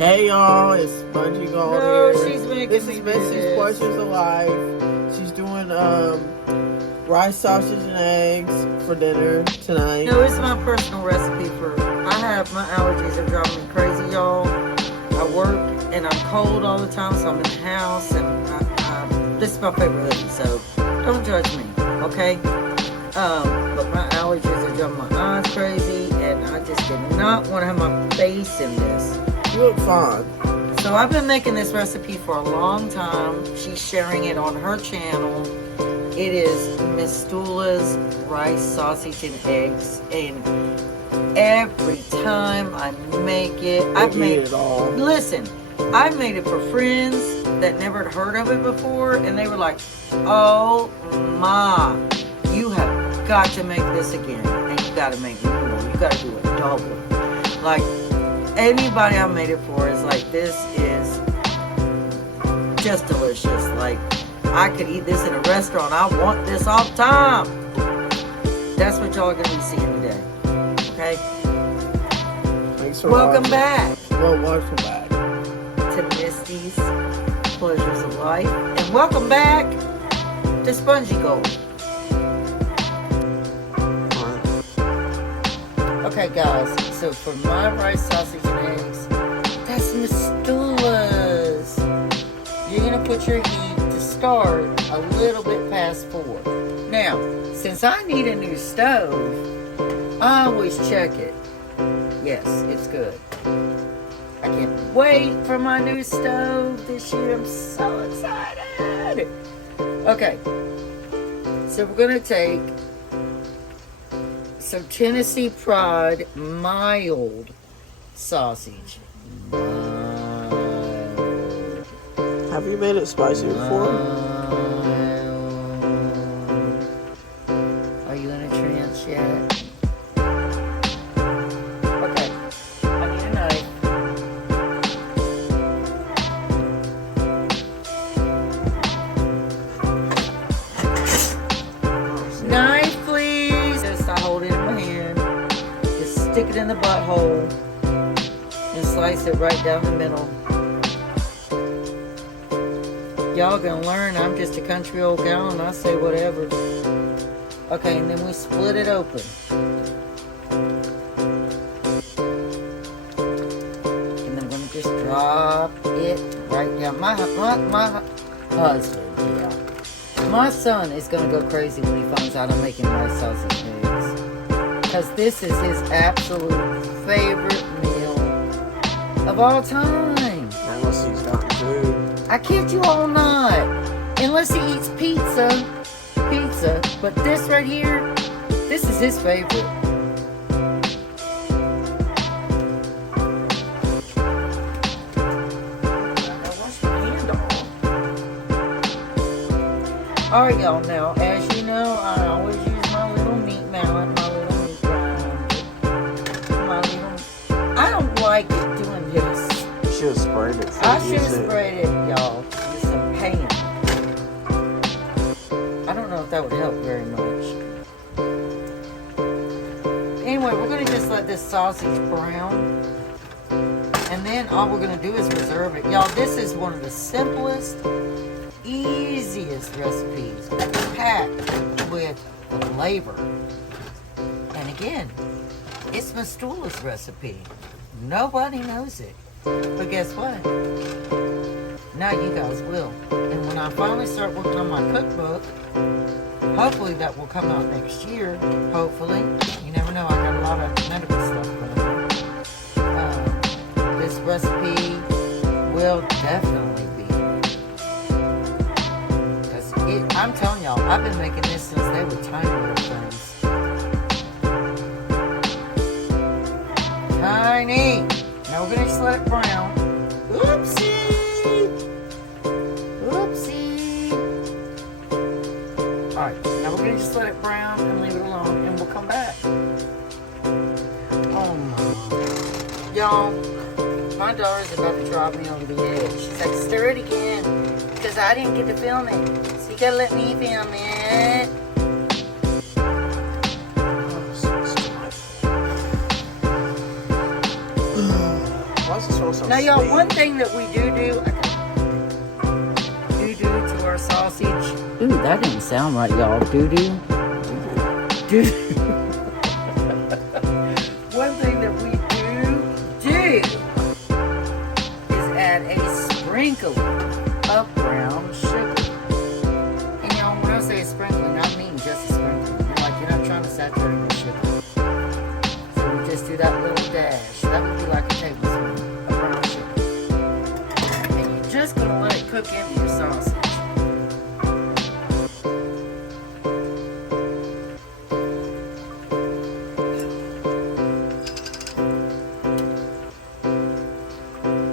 Hey y'all, it's Spongy Gold No, here. she's making This me is do Missy's this. Portions of Life. She's doing rice, sausage, and eggs for dinner tonight. No, it's my personal recipe for. I have my allergies are driving me crazy, y'all. I work and I'm cold all the time, so I'm in the house, and this is my favorite hoodie. So don't judge me, okay? But my allergies are driving my eyes crazy, and I just did not want to have my face in this. You look fine. So I've been making this recipe for a long time. She's sharing it on her channel. It is Mistula's rice, sausage, and eggs. And every time I make it, I've made it all. Listen, I've made it for friends that never had heard of it before, and they were like, "Oh my, you have got to make this again, and you got to make more. You got to do it double." Like, anybody I made it for is like, this is just delicious. Like, I could eat this in a restaurant. I want this all the time. That's what y'all are going to be seeing today. Okay? Thanks for Welcome watching. back Well, welcome back to Misty's Pleasures of Life. And welcome back to Spongy Gold. Okay, guys. So for my rice, sausage, and eggs, that's Mistula's. You're going to put your heat to start a little bit past 4. Now, since I need a new stove, I always check it. Yes, it's good. I can't wait for my new stove this year. I'm so excited. Okay, so we're going to take some Tennessee Pride mild sausage. Mild. Have you made it spicy before? Are you in a trance yet? Okay, I need a knife. Knife, please. Just I hold it in my hand. Just stick it in the butthole and slice it right down the middle. Y'all gonna learn I'm just a country old gal and I say whatever. Okay, and then we split it open. And I'm gonna just drop it right down. My husband, yeah. My son is gonna go crazy when he finds out I'm making rice, sausage, and eggs. Because this is his absolute favorite meal of all time. Unless he's gotten food. I kid you all not. Unless he eats pizza. But this right here, this is his favorite. Alright, y'all, now, as you know, I always use my little meat mallet, my little meat grinder. I don't like it doing this. You should have sprayed it. I should have sprayed it, y'all, with some paint. I don't know if that would help very much. Anyway, we're going to just let this sausage brown. And then all we're going to do is reserve it. Y'all, this is one of the simplest, easiest recipes. Packed with flavor. And again, it's Mistula's recipe. Nobody knows it. But guess what? Now you guys will. And when I finally start working on my cookbook, hopefully that will come out next year. Hopefully. You never know. I got a lot of medical stuff going on. This recipe will definitely be. Because I'm telling y'all, I've been making this since they were tiny little things. Tiny. Now we're going to just let it brown. Oopsie. Alright, now we're going to just let it brown and leave it alone, and we'll come back. Oh my. Y'all, my daughter's about to drive me over the edge. She's like, stir it again, because I didn't get to film it. So you got to let me film it. Why is smells so Now, y'all, sweet. one thing that we do to our sausage. Ooh, that didn't sound right, y'all. Do. One thing that we do is add a sprinkle of brown sugar. And y'all, when I say sprinkling, I mean just a sprinkle. You're not trying to saturate your sugar. So we just do that little dash. That would be like a tablespoon of brown sugar. And you're just going to let it cook into your sausage.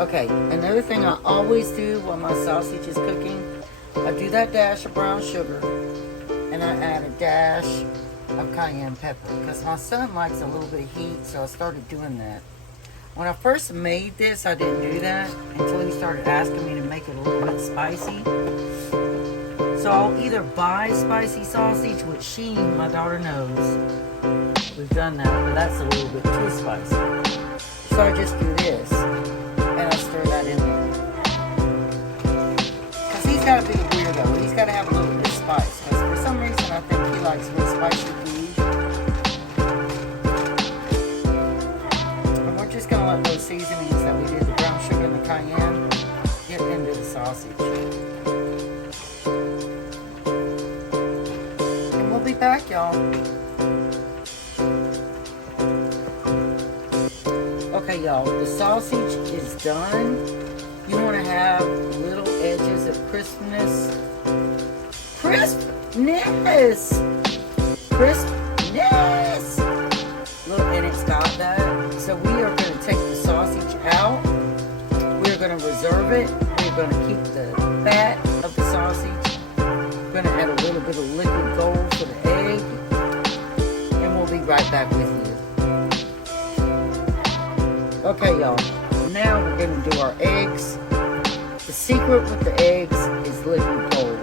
Okay, another thing I always do when my sausage is cooking, I do that dash of brown sugar and I add a dash of cayenne pepper because my son likes a little bit of heat, so I started doing that. When I first made this, I didn't do that until he started asking me to make it a little bit spicy. So I'll either buy spicy sausage, which Sheen, my daughter, knows. We've done that, but that's a little bit too spicy. So I just do this. And I stir that in there. Because he's got to be a weirdo. He's got to have a little bit of spice. Because for some reason, I think he likes real spicy food. And we're just going to let those seasonings that we did, the brown sugar and the cayenne, get into the sausage. And we'll be back, y'all. Okay, y'all, the sausage is done. You want to have little edges of crispness. Look, and it's got that. So we are going to take the sausage out. We're going to reserve it. We're going to keep the fat of the sausage. We're going to add a little bit of liquid gold for the egg. And we'll be right back with you. Okay, y'all, now we're going to do our eggs. The secret with the eggs is liquid gold.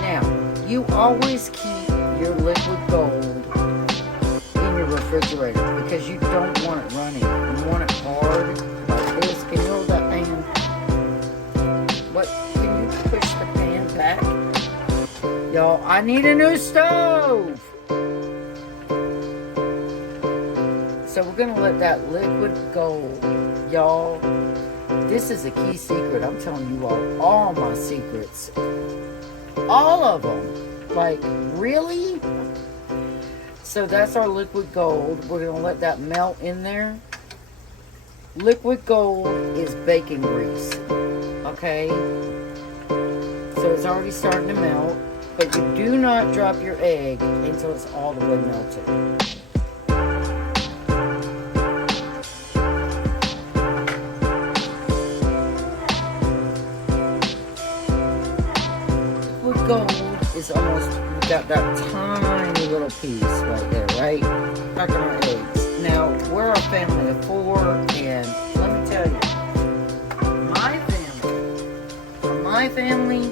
Now, you always keep your liquid gold in your refrigerator because you don't want it running. You want it hard, like this. Can you hold that pan? What? Can you push the pan back? Y'all, I need a new stove! So we're going to let that liquid gold, y'all, this is a key secret. I'm telling you all my secrets. All of them. Like, really? So that's our liquid gold. We're going to let that melt in there. Liquid gold is bacon grease. Okay? So it's already starting to melt. But you do not drop your egg until it's all the way melted. Gold is almost, we got that tiny little piece right there, right? Back in our eggs. Now, we're a family of 4, and let me tell you, my family,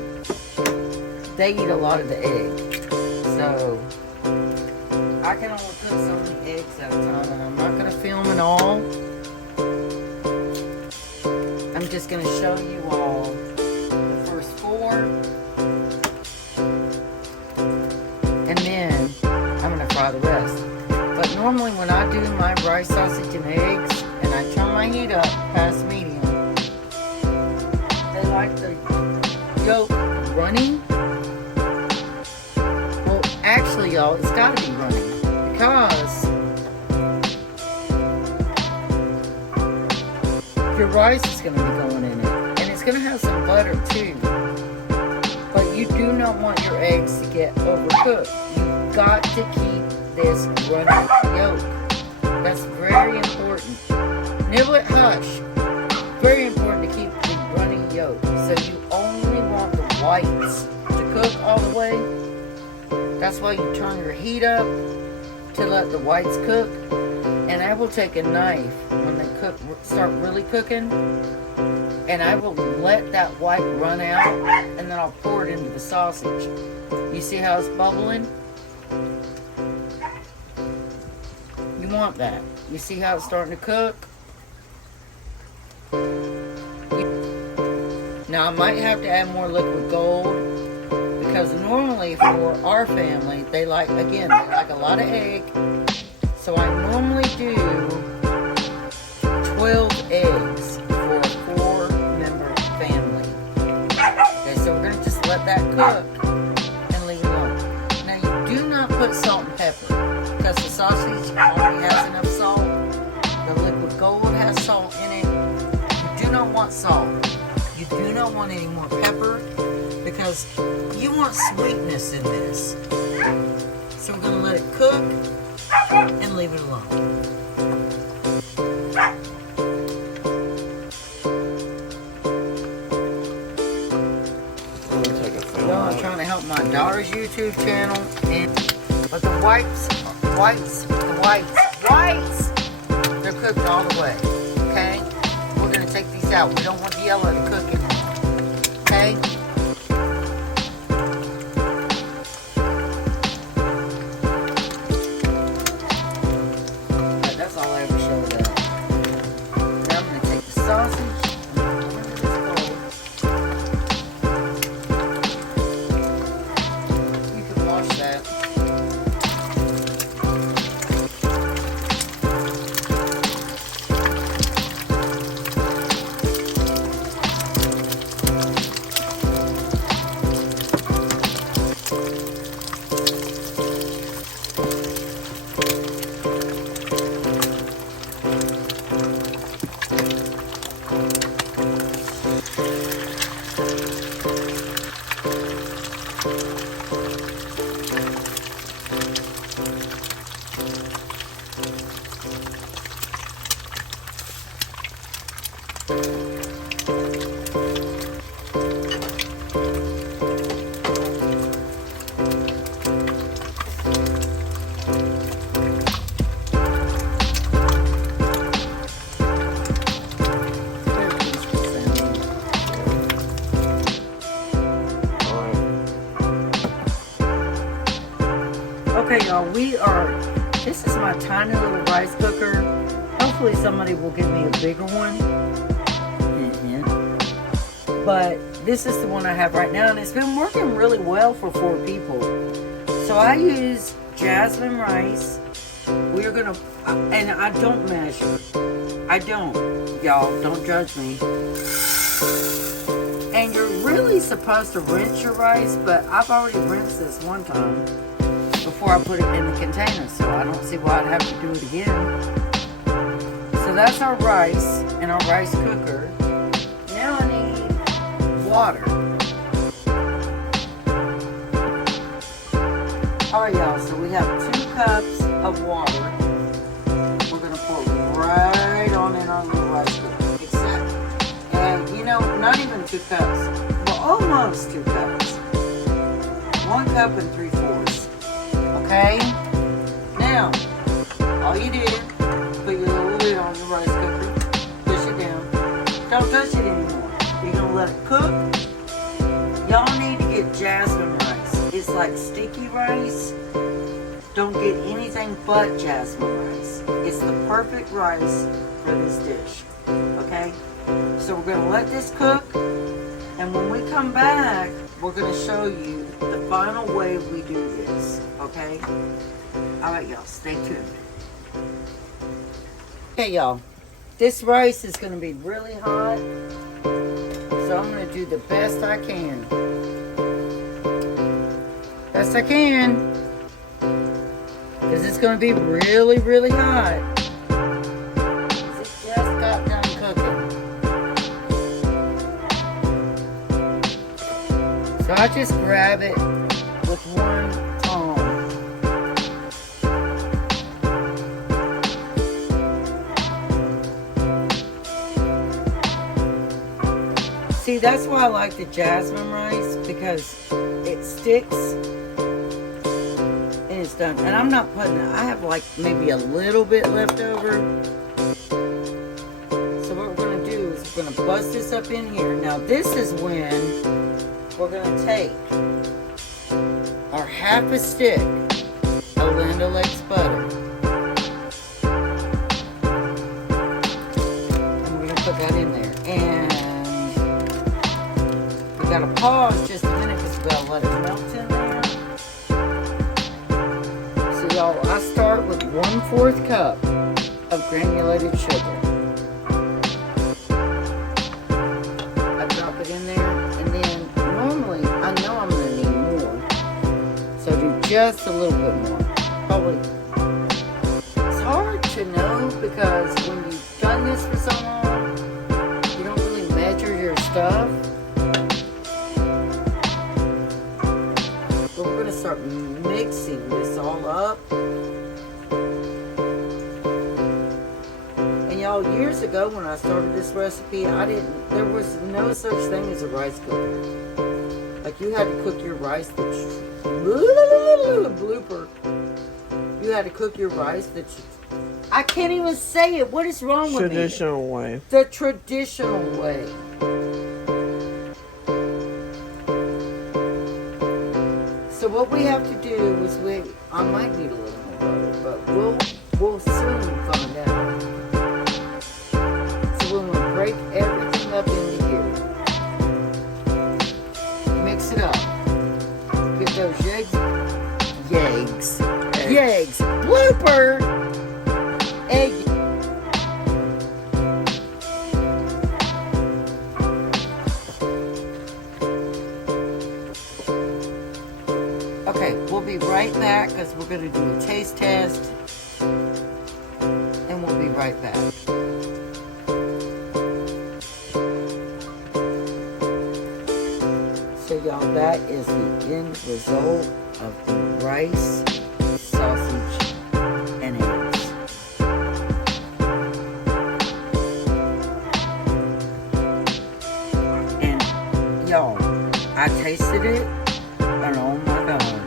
they eat a lot of the egg. So, I can only cook so many eggs at a time, and I'm not going to film it all. I'm just going to show you all the first 4. And then I'm going to fry the rest. But normally when I do my rice, sausage, and eggs, and I turn my heat up past medium, they like the yolk running. Well, actually, y'all, it's got to be running because your rice is going to be going in it. And it's going to have some butter too. But you do not want your eggs to get overcooked. You've got to keep this running yolk. That's very important. Nibble it hush. Very important to keep the running yolk. So you only want the whites to cook all the way. That's why you turn your heat up to let the whites cook. And I will take a knife when they start really cooking. And I will let that white run out, and then I'll pour it into the sausage. You see how it's bubbling? You want that. You see how it's starting to cook? Now I might have to add more liquid gold because normally for our family, they like a lot of egg. So I normally do 12 eggs for a 4-member family. Okay, so we're gonna just let that cook and leave it alone. Now you do not put salt and pepper because the sausage already has enough salt. The liquid gold has salt in it. You do not want salt. You do not want any more pepper because you want sweetness in this. So we're going to let it cook and leave it alone. Y'all, I'm trying to help my daughter's YouTube channel, but the whites, they're cooked all the way. Okay? We're going to take these out. We don't want the yellow to cook anymore. Okay? Alright, that's all I ever showed up. Now I'm going to take the sausage and put it in this bowl. You can wash that. Okay, y'all, this is my tiny little rice cooker. Hopefully somebody will give me a bigger one. But this is the one I have right now, and it's been working really well for 4 people. So I use jasmine rice. We're gonna, and I don't measure. I don't. Y'all, don't judge me. And you're really supposed to rinse your rice, but I've already rinsed this one time before I put it in the container, so I don't see why I'd have to do it again. So that's our rice and our rice cooker. Now I need water. Alright, y'all, so we have 2 cups of water. We're going to pour right on in our little rice cooker. Except, and you know, not even 2 cups. Well, almost 2 cups. 1 cup and 3/4. Okay? Now, all you do, put your little lid on your rice cooker, push it down. Don't touch it anymore. You're going to let it cook. Y'all need to get jasmine rice. It's like sticky rice. Don't get anything but jasmine rice. It's the perfect rice for this dish. Okay? So we're going to let this cook. And when we come back, we're going to show you the final way we do this. Okay? Alright, y'all. Stay tuned. Okay, y'all. This rice is going to be really hot. So I'm going to do the best I can. Best I can. Because it's going to be really, really hot. It just got done cooking. So I just grab it with one tongue. See, that's why I like the jasmine rice, because it sticks and it's done. And I'm not putting it, I have like maybe a little bit left over. So what we're going to do is we're going to bust this up in here. Now this is when we're going to take our half a stick of Land O'Lakes butter. And we're going to put that in there. And gotta pause just a minute because we gotta let it melt in there. So y'all, I start with 1/4 cup of granulated sugar. I drop it in there, and then normally I know I'm gonna need more, so do just a little bit more. Probably. It's hard to know because when you've done this for so long, you don't really measure your stuff. But we're gonna start mixing this all up. And y'all, years ago when I started this recipe, there was no such thing as a rice cooker. Like you had to cook your rice, blooper. You had to cook your rice I can't even say it. What is wrong with me? Traditional way. The traditional way. So what we have to do is I might need a little more butter, but we'll soon find out. So we're gonna break everything up into here. Mix it up. Get those yeggs. Blooper. Egg. Okay, we'll be right back because we're going to do a taste test. And we'll be right back. So y'all, that is the end result of the rice, sausage, and eggs. And y'all, I tasted it, and oh my God,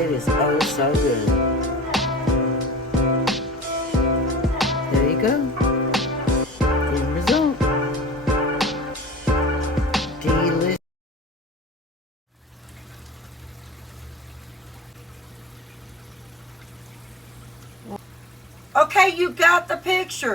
it is oh so good. There you go. End result. Delicious. Okay, you got the picture.